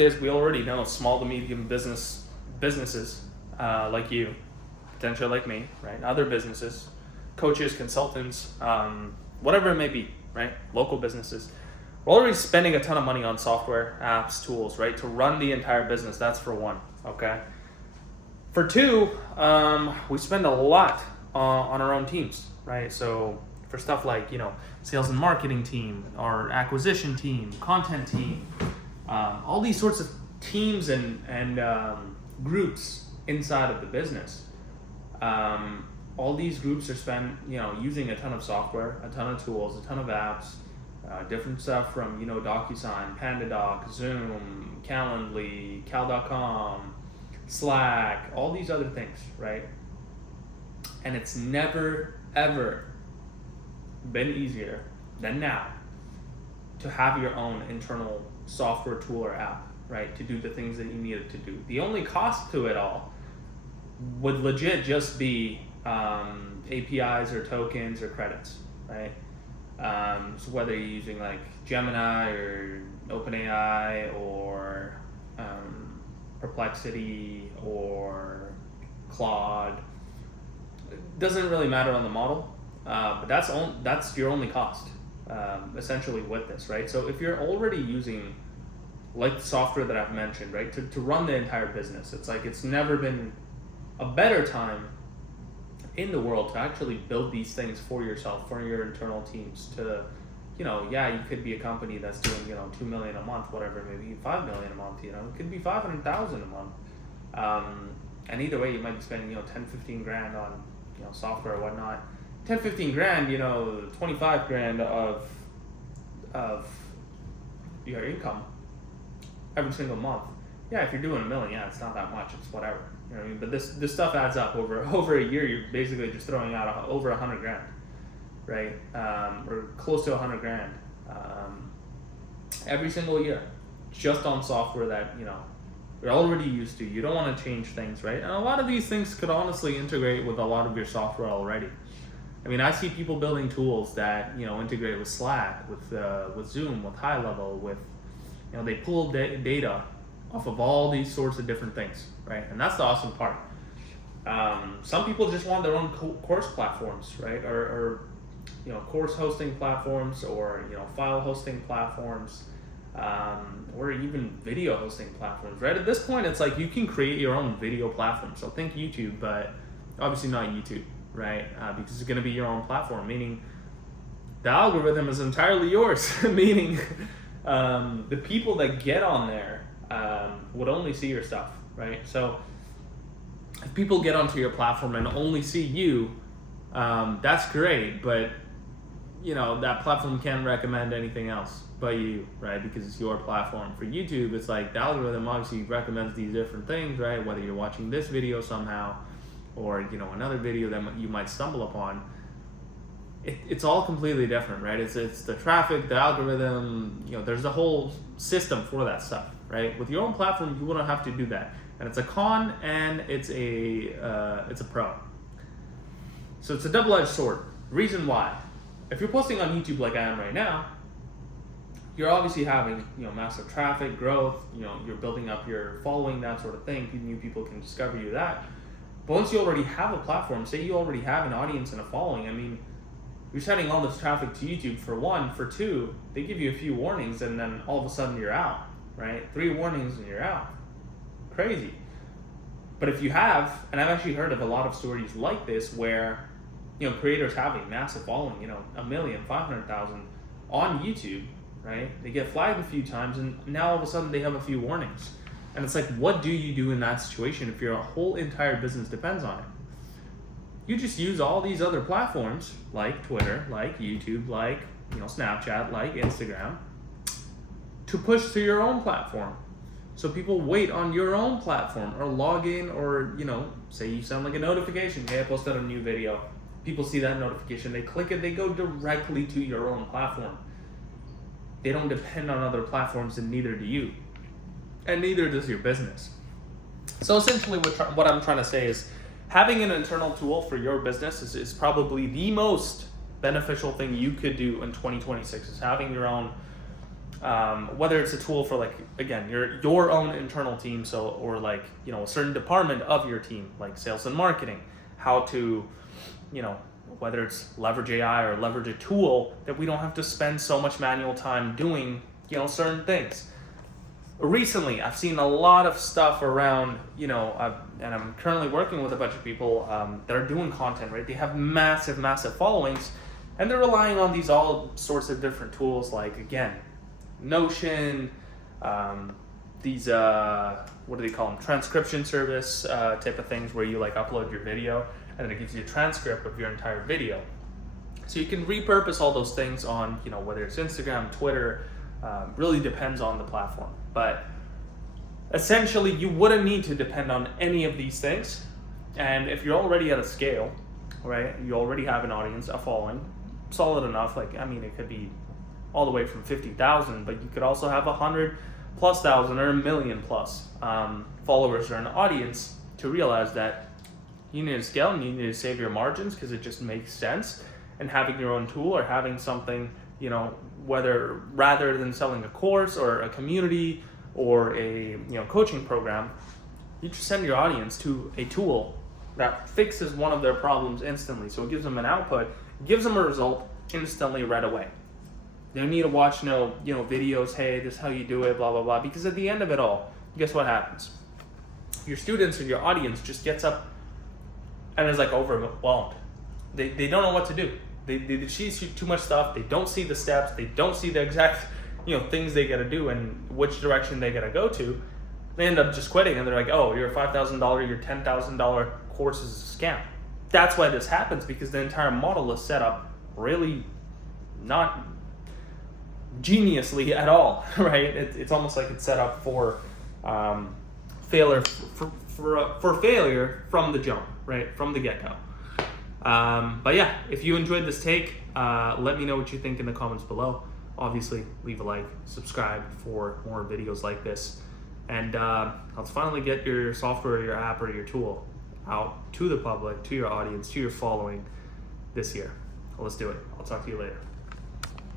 is we already know small to medium businesses like you, potentially like me, right? Other businesses, coaches, consultants, whatever it may be, right? Local businesses. We're already spending a ton of money on software, apps, tools, right? To run the entire business. That's for one, okay? For two, we spend a lot on our own teams, right? So for stuff like, sales and marketing team, our acquisition team, content team, all these sorts of teams and groups inside of the business. All these groups are spent, using a ton of software, a ton of tools, a ton of apps, different stuff from, DocuSign, PandaDoc, Zoom, Calendly, Cal.com, Slack, all these other things, right? And it's never, ever been easier than now to have your own internal software tool or app, right? To do the things that you need it to do. The only cost to it all would legit just be APIs or tokens or credits, right? So whether you're using like Gemini or OpenAI or Perplexity or Claude, it doesn't really matter on the model, but that's your only cost, essentially with this, right? So if you're already using like the software that I've mentioned, right, to run the entire business, it's like it's never been a better time in the world to actually build these things for yourself, for your internal teams. To, you could be a company that's doing, $2 million a month, whatever, maybe $5 million a month, it could be 500,000 a month. And either way, you might be spending, 10, 15 grand on, software or whatnot. 10, 15 grand, 25 grand of your income every single month. Yeah, if you're doing $1 million, it's not that much, it's whatever. You know what I mean? But this stuff adds up over a year. You're basically just throwing out over 100 grand, right? Or close to 100 grand every single year, just on software that you're already used to. You don't want to change things, right? And a lot of these things could honestly integrate with a lot of your software already. I mean, I see people building tools that integrate with Slack, with Zoom, with High Level, with they pull data off of all these sorts of different things, right? And that's the awesome part. Some people just want their own course platforms, right? Or course hosting platforms, or file hosting platforms, or even video hosting platforms, right? At this point, it's like you can create your own video platform. So think YouTube, but obviously not YouTube, right? Because it's going to be your own platform, meaning the algorithm is entirely yours, meaning the people that get on there would only see your stuff, right? So if people get onto your platform and only see you, that's great, but that platform can't recommend anything else but you, right? Because it's your platform. For YouTube, it's like the algorithm obviously recommends these different things, right? Whether you're watching this video somehow or another video that you might stumble upon, it's all completely different, right? It's the traffic, the algorithm, there's a whole system for that stuff, right? With your own platform, you wouldn't have to do that. And it's a con and it's a pro. So it's a double-edged sword. Reason why. If you're posting on YouTube like I am right now, you're obviously having massive traffic growth, you're building up your following, that sort of thing. New people can discover you that. But once you already have a platform, say you already have an audience and a following, I mean, you're sending all this traffic to YouTube for one. For two, they give you a few warnings and then all of a sudden you're out, right? 3 warnings and you're out. Crazy. But if you have, and I've actually heard of a lot of stories like this where, creators have a massive following, 1 million, 500,000 on YouTube, right? They get flagged a few times and now all of a sudden they have a few warnings. And it's like, what do you do in that situation if your whole entire business depends on it? You just use all these other platforms like Twitter, like YouTube, like Snapchat, like Instagram to push to your own platform. So people wait on your own platform or log in or, say you send like a notification, hey, I posted a new video. People see that notification, they click it, they go directly to your own platform. They don't depend on other platforms, and neither do you. And neither does your business. So essentially what I'm trying to say is, having an internal tool for your business is probably the most beneficial thing you could do in 2026, is having your own whether it's a tool for like, again, your own internal team, so, or like, you know, a certain department of your team, like sales and marketing, how to, you know, whether it's leverage AI or leverage a tool that we don't have to spend so much manual time doing, you know, certain things. Recently, I've seen a lot of stuff around, you know, and I'm currently working with a bunch of people that are doing content, right? They have massive, massive followings, and they're relying on these all sorts of different tools, like, again, Notion, these, what do they call them? Transcription service type of things, where you like upload your video, and then it gives you a transcript of your entire video. So you can repurpose all those things on, you know, whether it's Instagram, Twitter, really depends on the platform. But essentially, you wouldn't need to depend on any of these things. And if you're already at a scale, right, you already have an audience, a following, solid enough, like, I mean, it could be all the way from 50,000, but you could also have 100,000+ or 1 million+ followers or an audience to realize that you need to scale and you need to save your margins, because it just makes sense. And having your own tool or having something, you know, whether rather than selling a course or a community or a, you know, coaching program, you just send your audience to a tool that fixes one of their problems instantly. So it gives them an output, gives them a result instantly right away. They don't need to watch no, you know, videos, hey, this is how you do it, blah, blah, blah. Because at the end of it all, guess what happens? Your students or your audience just gets up and is like overwhelmed. They don't know what to do. They see too much stuff. They don't see the steps. They don't see the exact, you know, things they gotta do and which direction they gotta go to. They end up just quitting, and they're like, oh, your $5,000, your $10,000 course is a scam. That's why this happens, because the entire model is set up really not geniusly at all, right? It's almost like it's set up for failure for failure from the jump, right, from the get-go. But yeah, if you enjoyed this take, let me know what you think in the comments below. Obviously, leave a like, subscribe for more videos like this, and let's finally get your software, your app, or your tool out to the public, to your audience, to your following this year. Let's do it. I'll talk to you later.